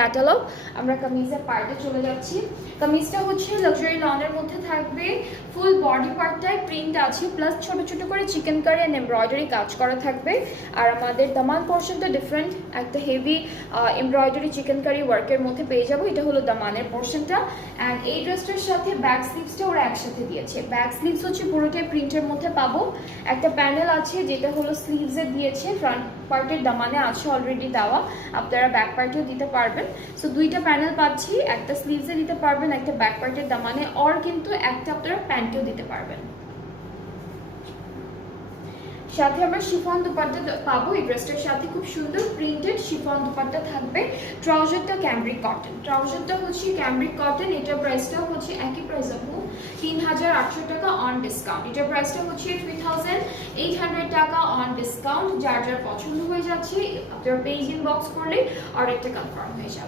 Catalogue. আমরা কামিজের পার্টে চলে যাচ্ছি। কামিজটা হচ্ছে লাক্সারি লনের মধ্যে থাকবে, ফুল বডি পার্টটায় প্রিন্ট আছে, প্লাস ছোট ছোট করে চিকেন কারি অ্যান্ড এমব্রয়ডারি কাজ করা থাকবে। আর আমাদের দামান পোর্শনটা ডিফারেন্ট, একটা হেভি এমব্রয়ডারি চিকেন কারি ওয়ার্কের মধ্যে পেয়ে যাবো। এটা হলো দামানের পোর্শনটা। অ্যান্ড এই ড্রেসটার সাথে ব্যাক স্লিভসটা ওরা একসাথে দিয়েছে। ব্যাক স্লিভস হচ্ছে পুরোটাই প্রিন্টের মধ্যে পাবো। একটা প্যানেল আছে যেটা হলো স্লিভসে দিয়েছে, ফ্রন্ট পার্টের দামানে আছে অলরেডি দেওয়া, আপনারা ব্যাক পার্টেও দিতে পারবেন। সো দুইটা প্যানেল পাচ্ছি, একটা স্লিভসে দিতে পারবেন, একটা ব্যাক পার্টের দামানে, অর কিন্তু একটা আপনারা প্যান্টেও দিতে পারবেন। সাথে আমরা শিফন দুপাট্টা পাবো। এই ড্রেসটার সাথে খুব সুন্দর প্রিন্টেড শিফন দুপাট্টা থাকবে। ট্রাউজারটা ক্যামব্রিক কটন, ট্রাউজারটা হচ্ছে ক্যামব্রিক কটন। এটার প্রাইসটাও হচ্ছে একই প্রাইস আপু, ৩,৮০০ টাকা অন ডিসকাউন্ট। এটার প্রাইসটা হচ্ছে 3,800 টাকা অন ডিসকাউন্ট। যার যার পছন্দ হয়ে যাচ্ছে আপনারা পেজ ইনবক্স করলে অর্ডারটা কনফার্ম হয়ে যাবে।